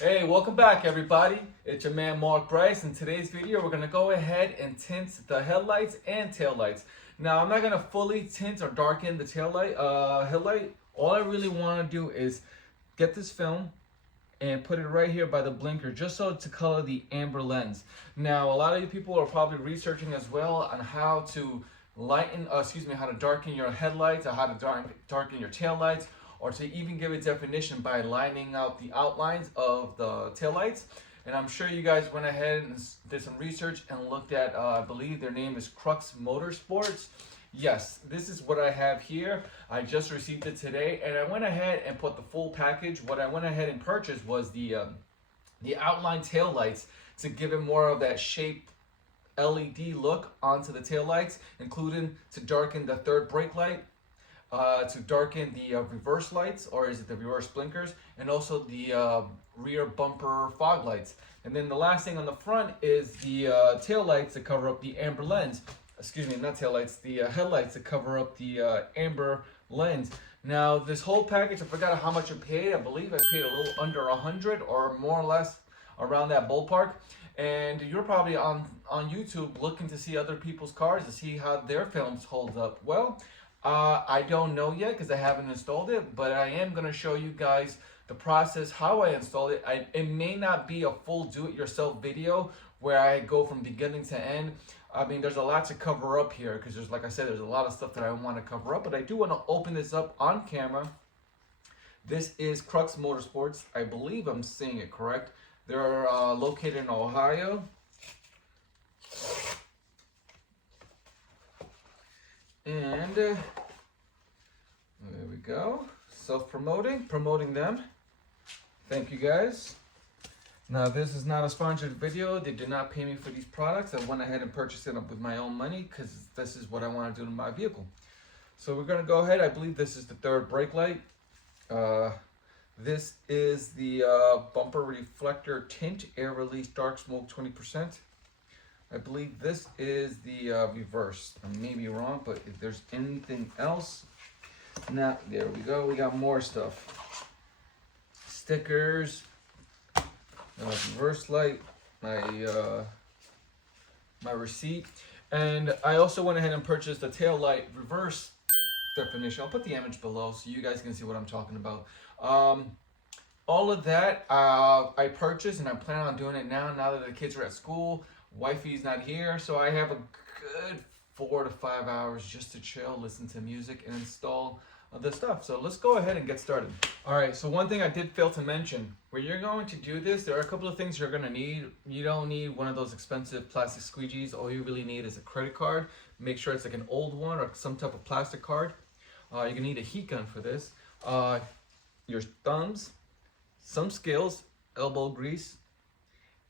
Hey, welcome back everybody. It's your man Mark Bryce. In today's video, we're gonna go ahead and tint the headlights and taillights. Now, I'm not gonna fully tint or darken the headlight. All I really wanna do is get this film and put it right here by the blinker just so to color the amber lens. Now, a lot of you people are probably researching as well on how to how to darken your headlights or how to darken your taillights, or to even give it definition by lining out the outlines of the taillights. And I'm sure you guys went ahead and did some research and looked at, I believe their name is Crux Motorsports. Yes, this is what I have here. I just received it today, and I went ahead and put the full package. What I went ahead and purchased was the outline taillights to give it more of that shape LED look onto the taillights, including to darken the third brake light, to darken the reverse lights, or is it the reverse blinkers, and also the rear bumper fog lights. And then the last thing on the front is the tail lights to cover up the amber lens. Excuse me, not tail lights, the headlights to cover up the amber lens. Now, this whole package, I forgot how much I paid. I believe I paid a little under 100, or more or less around that ballpark. And you're probably on YouTube looking to see other people's cars to see how their films hold up. Well, I don't know yet because I haven't installed it, but I am going to show you guys the process, how I installed it. It may not be a full do-it-yourself video where I go from beginning to end. I mean, there's a lot to cover up here because there's, like I said, there's a lot of stuff that I want to cover up, but I do want to open this up on camera. This is Crux Motorsports. I believe I'm saying it correct. They're located in Ohio. And there we go. Promoting them. Thank you guys. Now, this is not a sponsored video. They did not pay me for these products. I went ahead and purchased it with my own money because this is what I want to do to my vehicle. So we're going to go ahead. I believe this is the third brake light. This is the bumper reflector tint, air release dark smoke 20%. I believe this is the reverse. I may be wrong, but if there's anything else. Now, there we go. We got more stuff. Stickers, reverse light, my receipt. And I also went ahead and purchased the tail light reverse definition. I'll put the image below so you guys can see what I'm talking about. All of that I purchased, and I plan on doing it now that the kids are at school. Wifey's not here, so I have a good 4 to 5 hours just to chill, listen to music, and install the stuff. So let's go ahead and get started. All right, so one thing I did fail to mention, when you're going to do this, there are a couple of things you're gonna need. You don't need one of those expensive plastic squeegees. All you really need is a credit card. Make sure it's like an old one or some type of plastic card. You're gonna need a heat gun for this. Your thumbs, some scales, elbow grease,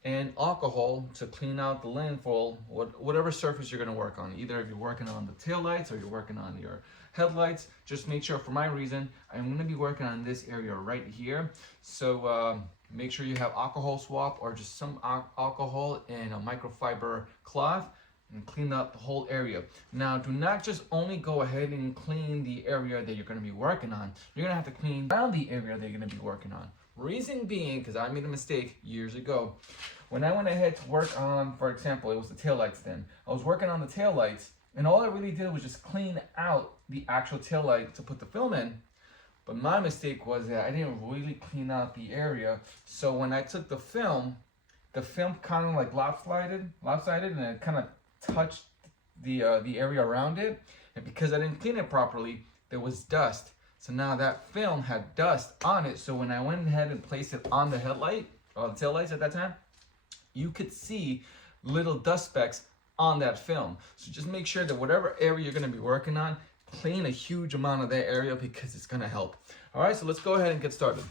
and alcohol to clean out the lens for whatever surface you're going to work on. Either if you're working on the tail lights or you're working on your headlights, just make sure, for my reason, I'm going to be working on this area right here. So make sure you have alcohol swab or just some alcohol and a microfiber cloth, and clean up the whole area. Now, do not just only go ahead and clean the area that you're going to be working on. You're going to have to clean around the area that you're going to be working on. Reason being, because I made a mistake years ago. When I went ahead to work on, for example, it was the taillights then. I was working on the taillights, and all I really did was just clean out the actual taillight to put the film in. But my mistake was that I didn't really clean out the area. So when I took the film kind of like lopsided, and it kind of touched the area around it. And because I didn't clean it properly, there was dust. So now that film had dust on it. So when I went ahead and placed it on the headlight, or the tail lights at that time, you could see little dust specks on that film. So just make sure that whatever area you're going to be working on, clean a huge amount of that area because it's going to help. All right, so let's go ahead and get started.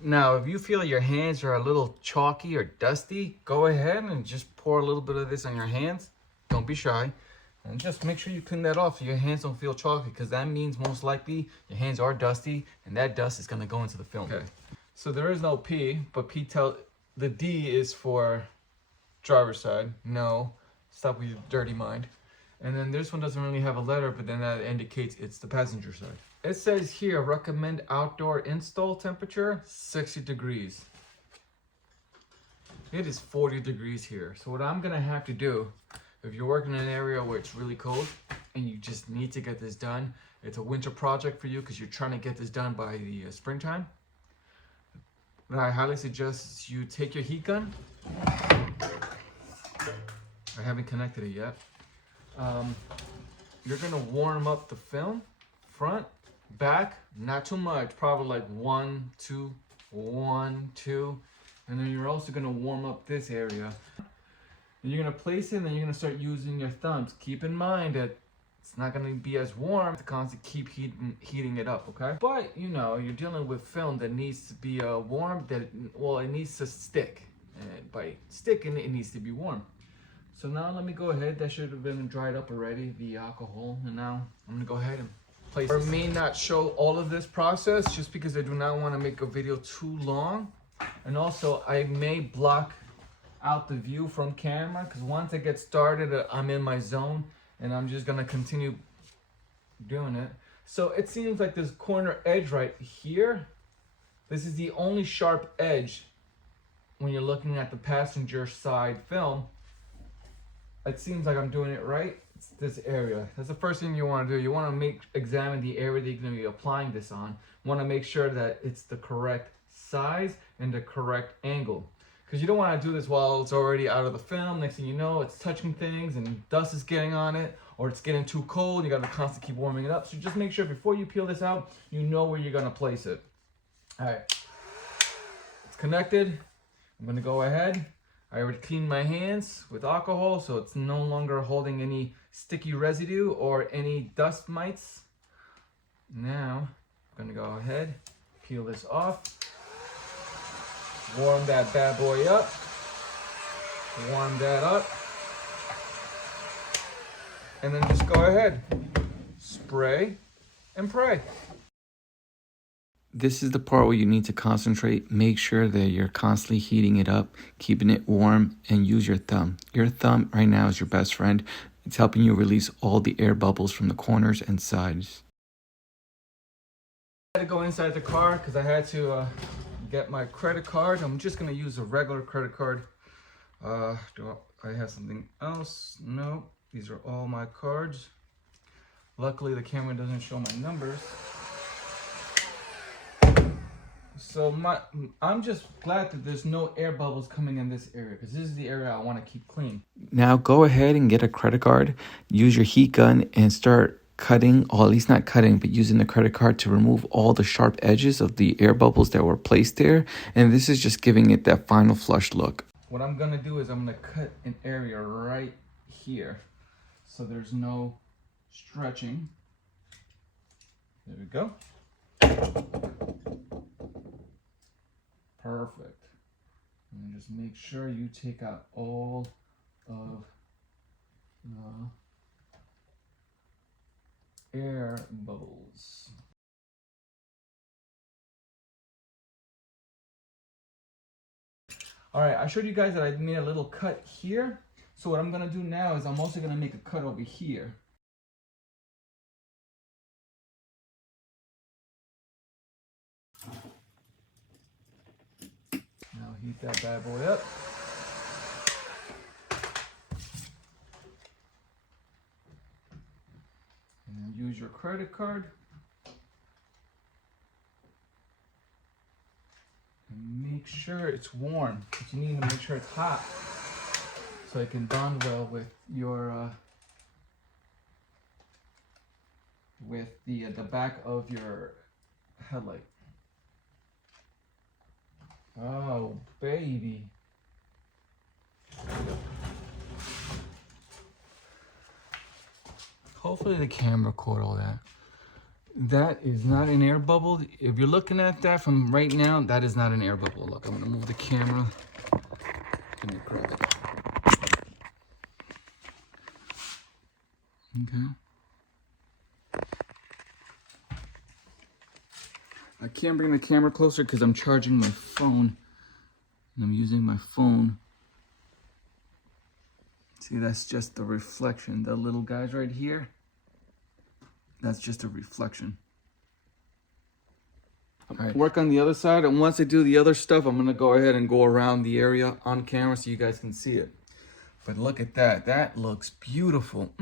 Now, if you feel your hands are a little chalky or dusty, go ahead and just pour a little bit of this on your hands. Don't be shy. And just make sure you clean that off so your hands don't feel chalky, because that means most likely your hands are dusty and that dust is going to go into the film. Okay. So there is no P, but the D is for driver's side. No. Stop with your dirty mind. And then this one doesn't really have a letter, but then that indicates it's the passenger side. It says here, recommend outdoor install temperature, 60 degrees. It is 40 degrees here. So what I'm gonna have to do, if you're working in an area where it's really cold and you just need to get this done, it's a winter project for you because you're trying to get this done by the springtime. What I highly suggest is you take your heat gun. I haven't connected it yet. You're gonna warm up the film, front, back, not too much, probably like 1, 2, 1, 2. And then you're also gonna warm up this area. And you're gonna place it, and then you're gonna start using your thumbs. Keep in mind that it's not gonna be as warm to constantly keep heating it up, okay? But you know, you're dealing with film that needs to be warm, it needs to stick. And by sticking, it needs to be warm. So now let me go ahead, that should have been dried up already, the alcohol. And now I'm gonna go ahead and place it. I may not show all of this process just because I do not wanna make a video too long. And also, I may block out the view from camera because once I get started, I'm in my zone and I'm just gonna continue doing it. So it seems like this corner edge right here, this is the only sharp edge when you're looking at the passenger side film. It seems like I'm doing it right. It's this area. That's the first thing you want to do. You want to examine the area that you're going to be applying this on. You want to make sure that it's the correct size and the correct angle, because you don't want to do this while it's already out of the film. Next thing you know, it's touching things and dust is getting on it, or it's getting too cold. You got to constantly keep warming it up. So just make sure before you peel this out, you know where you're going to place it. All right, it's connected. I'm going to go ahead. I already cleaned my hands with alcohol, so it's no longer holding any sticky residue or any dust mites. Now I'm going to go ahead, peel this off. Warm that bad boy up. Warm that up. And then just go ahead. Spray and pray. This is the part where you need to concentrate. Make sure that you're constantly heating it up, keeping it warm, and use your thumb. Your thumb right now is your best friend. It's helping you release all the air bubbles from the corners and sides. I had to go inside the car because I had to get my credit card. I'm just gonna use a regular credit card. Do I have something else? No, these are all my cards. Luckily the camera doesn't show my numbers. So I'm just glad that there's no air bubbles coming in this area, because this is the area I want to keep clean. Now go ahead and get a credit card. Use your heat gun and start cutting, or at least not cutting, but using the credit card to remove all the sharp edges of the air bubbles that were placed there. And this is just giving it that final flush look. What I'm going to do is I'm going to cut an area right here so there's no stretching. There we go. Perfect. And just make sure you take out all of the air bubbles. All right, I showed you guys that I made a little cut here. So what I'm gonna do now is I'm also gonna make a cut over here. Now heat that bad boy up. And then use your credit card. And make sure it's warm, because you need to make sure it's hot so it can bond well with your the back of your headlight. Oh, baby. Hopefully the camera caught all that. That is not an air bubble. If you're looking at that from right now, that is not an air bubble. Look, I'm gonna move the camera. Let me grab it. Okay. I can't bring the camera closer because I'm charging my phone. And I'm using my phone. See, that's just the reflection. The little guys right here, that's just a reflection. All right. Work on the other side, and once I do the other stuff, I'm gonna go ahead and go around the area on camera so you guys can see it. But look at that, that looks beautiful.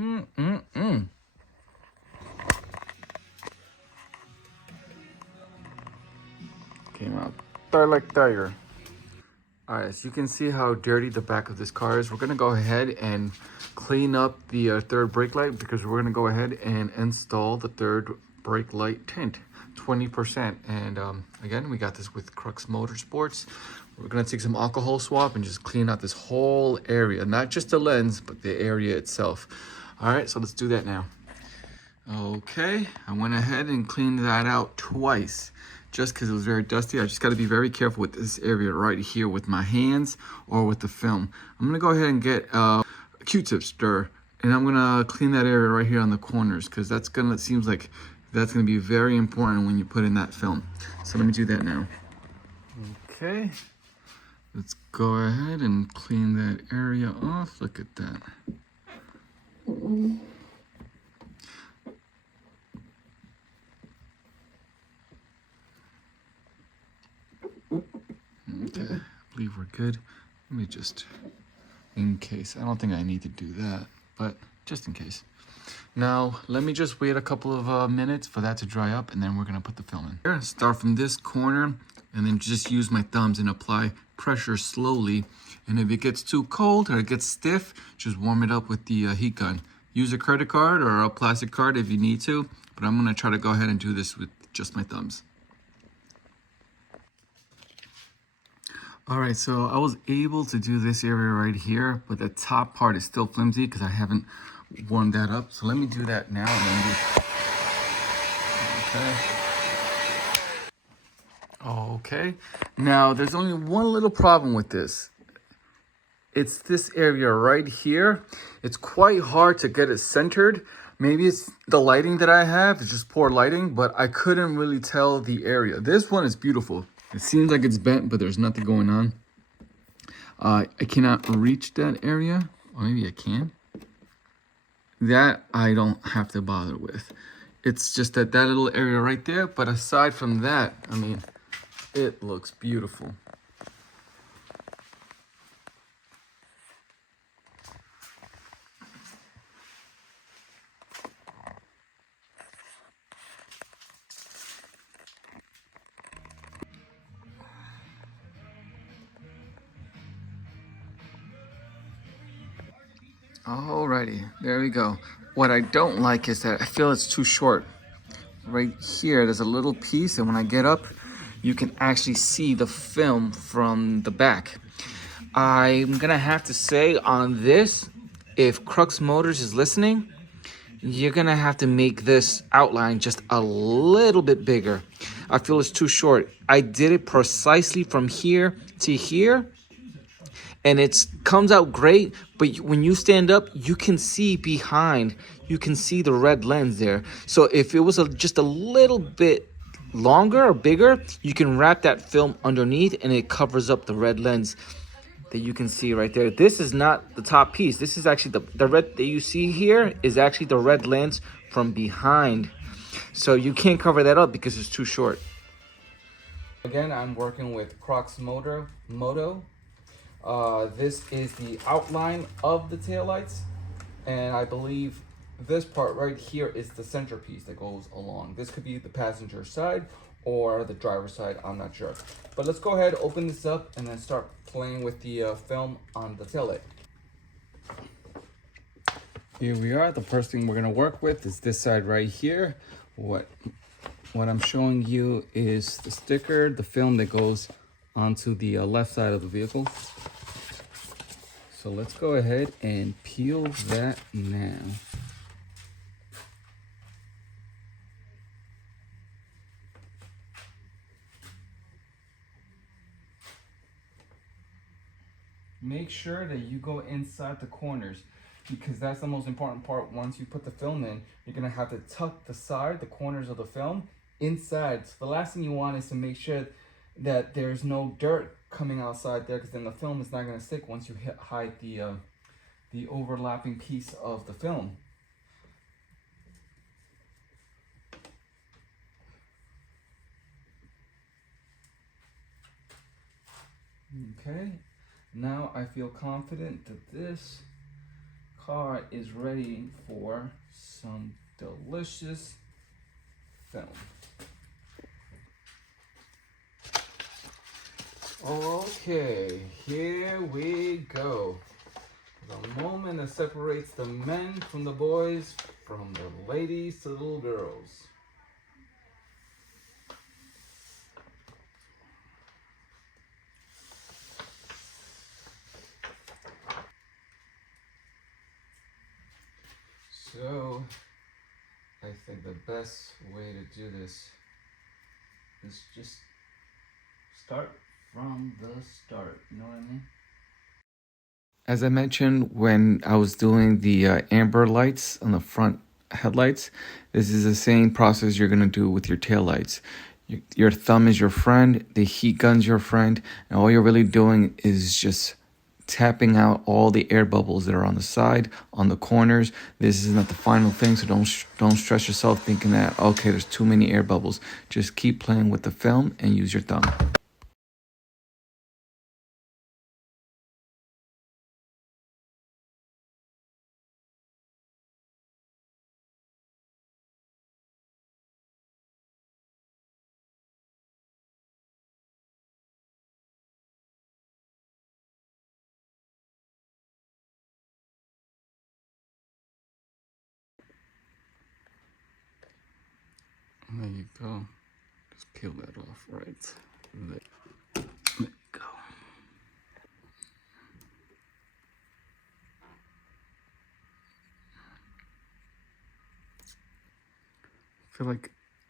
Came out there like tiger. All right, so you can see how dirty the back of this car is. We're gonna go ahead and clean up the third brake light because we're gonna go ahead and install the third brake light tint, 20%. And again, we got this with Crux Motorsports. We're gonna take some alcohol swab and just clean out this whole area, not just the lens, but the area itself. All right, so let's do that now. Okay, I went ahead and cleaned that out twice just because it was very dusty. I just got to be very careful with this area right here with my hands or with the film. I'm gonna go ahead and get a Q-tip stir, and I'm gonna clean that area right here on the corners because that's gonna, it seems like that's gonna be very important when you put in that film. So let me do that now. Okay, let's go ahead and clean that area off. Look at that. Okay, I believe we're good. Let me just, in case, I don't think I need to do that, but just in case. Now, let me just wait a couple of minutes for that to dry up, and then we're gonna put the film in. Here, start from this corner, and then just use my thumbs and apply pressure slowly. And if it gets too cold or it gets stiff, just warm it up with the heat gun. Use a credit card or a plastic card if you need to, but I'm gonna try to go ahead and do this with just my thumbs. All right, so I was able to do this area right here, but the top part is still flimsy because I haven't warmed that up. So let me do that now. Okay. Now, there's only one little problem with this. It's this area right here. It's quite hard to get it centered. Maybe it's the lighting that I have. It's just poor lighting, but I couldn't really tell the area. This one is beautiful. It seems like it's bent, but there's nothing going on. I cannot reach that area. Or maybe I can. That I don't have to bother with. It's just that little area right there. But aside from that, I mean, it looks beautiful. Alrighty, there we go. What I don't like is that I feel it's too short. Right here, there's a little piece, and when I get up, you can actually see the film from the back. I'm gonna have to say on this, if Crux Motors is listening, you're gonna have to make this outline just a little bit bigger. I feel it's too short. I did it precisely from here to here, and it comes out great, but when you stand up, you can see behind. You can see the red lens there. So if it was just a little bit longer or bigger, you can wrap that film underneath and it covers up the red lens that you can see right there. This is not the top piece. This is actually the red that you see here is actually the red lens from behind. So you can't cover that up because it's too short. Again, I'm working with Crux Moto. This is the outline of the taillights, and I believe this part right here is the centerpiece that goes along. This could be the passenger side or the driver's side, I'm not sure. But let's go ahead, open this up, and then start playing with the film on the taillight. Here we are. The first thing we're gonna work with is this side right here. What I'm showing you is the sticker, the film that goes onto the left side of the vehicle. So let's go ahead and peel that now. Make sure that you go inside the corners. because that's the most important part. Once you put the film in, you're gonna have to tuck the corners of the film inside. So the last thing you want is to make sure that there's no dirt coming outside there, because then the film is not gonna stick once you hide the overlapping piece of the film. Okay, now I feel confident that this car is ready for some delicious film. Okay, here we go. The moment that separates the men from the boys, from the ladies to the little girls. So, I think the best way to do this is just start from the start, you know what I mean? As I mentioned when I was doing the amber lights on the front headlights, this is the same process you're going to do with your tail lights. Your thumb is your friend, the heat gun's your friend, and all you're really doing is just tapping out all the air bubbles that are on the side, on the corners. This is not the final thing, so don't stress yourself thinking that, okay, there's too many air bubbles. Just keep playing with the film and use your thumb. There you go. Just peel that off right there. There you go.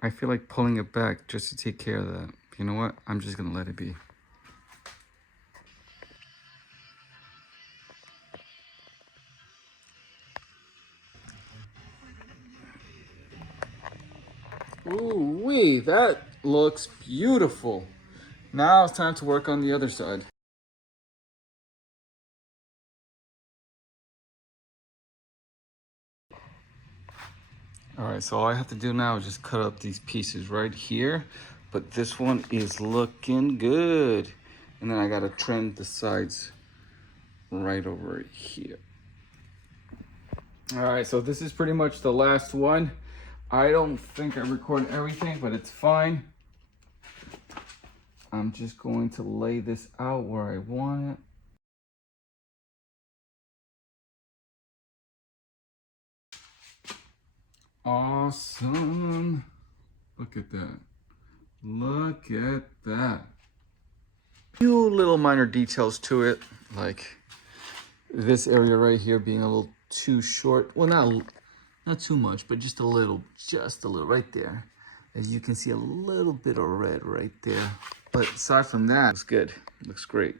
I feel like pulling it back just to take care of that. You know what? I'm just gonna let it be. Ooh wee, that looks beautiful. Now it's time to work on the other side. All right, so all I have to do now is just cut up these pieces right here, but this one is looking good. And then I gotta trim the sides right over here. All right, so this is pretty much the last one. I don't think I recorded everything, but it's fine. I'm just going to lay this out where I want it. Awesome. Look at that. Look at that. Few little minor details to it, like this area right here being a little too short. Well, not too much, but just a little right there. As you can see, a little bit of red right there. But aside from that, looks good. Looks great.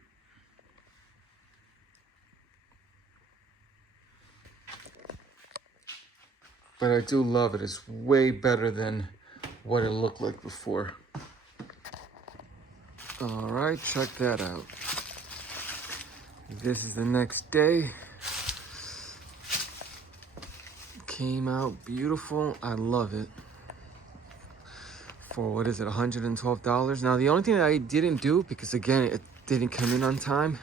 But I do love it. It's way better than what it looked like before. All right, check that out. This is the next day. Came out beautiful. I love it. For what is it, $112? Now, the only thing that I didn't do, because again, it didn't come in on time,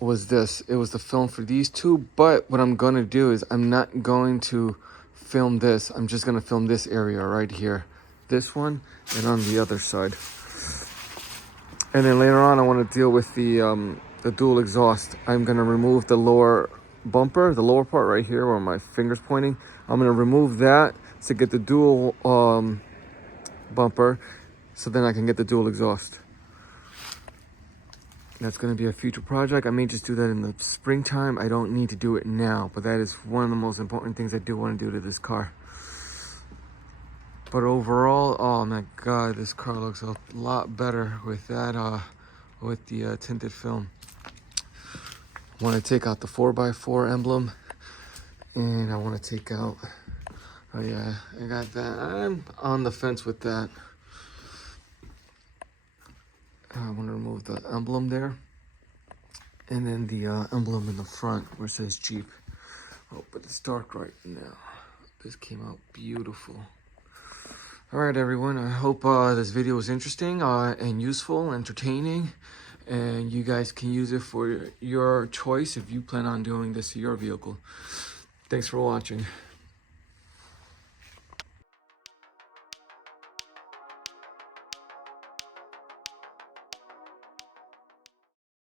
was this. It was the film for these two, but what I'm gonna do is I'm not going to film this. I'm just gonna film this area right here. This one, and on the other side. And then later on, I wanna deal with the dual exhaust. I'm gonna remove the lower bumper, the lower part right here where my finger's pointing. I'm gonna remove that to get the dual bumper, so then I can get the dual exhaust. That's going to be a future project. I may just do that in the springtime. I don't need to do it now, but that is one of the most important things I do want to do to this car. But overall, oh my god, this car looks a lot better with that with the tinted film. I want to take out the 4x4 emblem, and I want to take out, oh yeah, I got that. I'm on the fence with that. I want to remove the emblem there, and then the emblem in the front where it says Jeep. Oh, but it's dark right now. This came out beautiful. All right, everyone, I hope this video was interesting and useful, entertaining, and you guys can use it for your choice if you plan on doing this to your vehicle. Thanks for watching.